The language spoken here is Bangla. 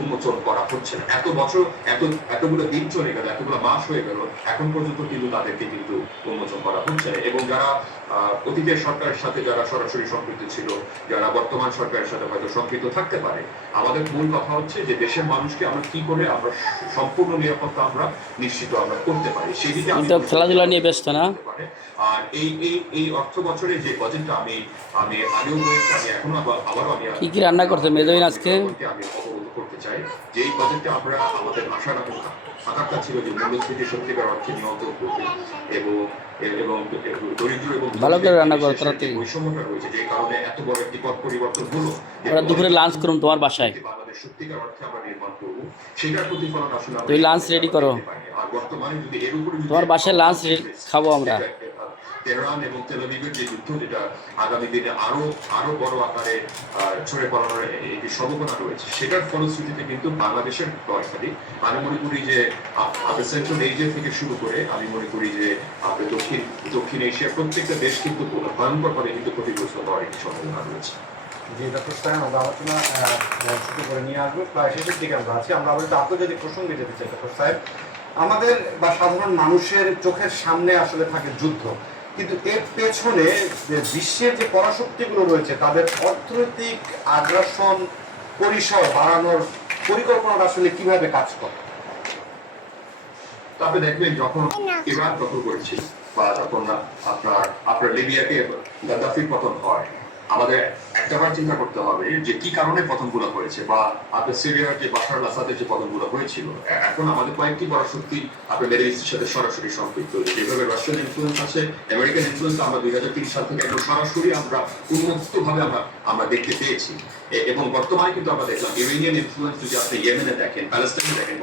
উন্মোচন করা হচ্ছে না। এত বছর এতগুলো দিন চলে গেল, এতগুলো মাস হয়ে গেল, এখন পর্যন্ত কিন্তু তাদেরকে কিন্তু উন্মোচন করা হচ্ছে না। এবং যারা অতীতের সরকারের সাথে যারা সরাসরি সম্পৃক্ত ছিল, যারা বর্তমান সরকারের সাথে হয়তো সম্পৃক্ত থাকতে পারে, আমাদের মূল কথা হচ্ছে যে দেশের মানুষকে আমরা কি করে আমরা সম্পূর্ণ নিরাপত্তা আমরা নিশ্চিত আমরা করতে পারি, সেই দিকে খেলাধুলা নিয়ে ব্যস্ত না। আর এই অর্থ বছরে যে বাজেটটা আমি আমি আগেও বলেছি, আমি এখনো আবারও আমি কি রান্না করতে মেজবিন আজকে আমি অবগত করতে চাই যে এই বাজেটে আমরা আমাদের আশার আকাঙ্ক্ষা ছিল যে মূল্যস্ফীতি সত্যিকার অর্থে নিয়ন্ত্রণ করবে এবং এবং দরিদ্র এবং ভালো করে রান্না করো তাড়াতাড়ি। বৈষম্যটা রয়েছে, যে কারণে এত বড় একটি পথ পরিবর্তন হলো। আমরা দুপুরে লাঞ্চ করুন তোমার বাসায়, বাংলাদেশ সত্যিকার অর্থে আমরা নির্মাণ করব, সেটার প্রতিফলন আসলে তুমি লাঞ্চ রেডি করো। আর বর্তমানে যদি এর উপরে তোমার বাসায় লাঞ্চ খাবো আমরা। তেহরান এবং তেল আবিবের যে যুদ্ধ, যেটা আগামী দিনে আরো বড় আকারে ছড়ে পড়ানোর একটি সম্ভাবনা রয়েছে, সেটার ফলশ্রুতিতে কিন্তু বাংলাদেশের দরকারি আমি মনে করি যে সেন্ট্রাল এশিয়া থেকে শুরু করে আমি মনে করি যে দক্ষিণ এশিয়ার প্রত্যেকটা দেশ কিন্তু ভয়ঙ্করভাবে কিন্তু ক্ষতিগ্রস্ত হওয়ার একটি সম্ভাবনা রয়েছে। জি ডক্টর সাহেব, আমরা আলোচনা শুরু করে নিয়ে আসবো, প্রায় শেষের দিকে আমরা আছি। আমরা আবার একটু আন্তর্জাতিক প্রসঙ্গে যেতে চাই ডক্টর সাহেব। আমাদের বা সাধারণ মানুষের চোখের সামনে আসলে থাকে যুদ্ধ, কিন্তু এর পেছনে বিশ্বের যে পরাশক্তিগুলো রয়েছে তাদের অর্থনৈতিক আগ্রাসন পরিসর বাড়ানোর পরিকল্পনাটা আসলে কিভাবে কাজ করে? আপনি দেখবেন যখন ইরান দখল করেছিল বা যখন আপনার লিবিয়াকে গাদ্দাফির পতন হয়, আমাদের একটাবার চিন্তা করতে হবে যে কি কারণে পতনগুলো হয়েছে, বা আপনার সিরিয়ার যে বাশার আল আসাদের যে পতনগুলো হয়েছিল। এখন আমাদের কয়েকটি বড় শক্তি আপনার মিডল ইস্টের সাথে সরাসরি সম্পৃক্ত, যেভাবে রাশিয়ান ইনফ্লুয়েন্স আছে, আমেরিকান ইনফ্লুয়েন্স আমরা 2003 সাল থেকে একদম সরাসরি আমরা উন্মুক্তভাবে আমরা দেখতে পেয়েছি। এবং বর্তমানে কিন্তু আমরা দেখলাম ইরানিয়ান ইনফ্লুয়েন্স যদি আপনি ইয়েমেনে দেখেন, প্যালেস্টাইনে দেখেন,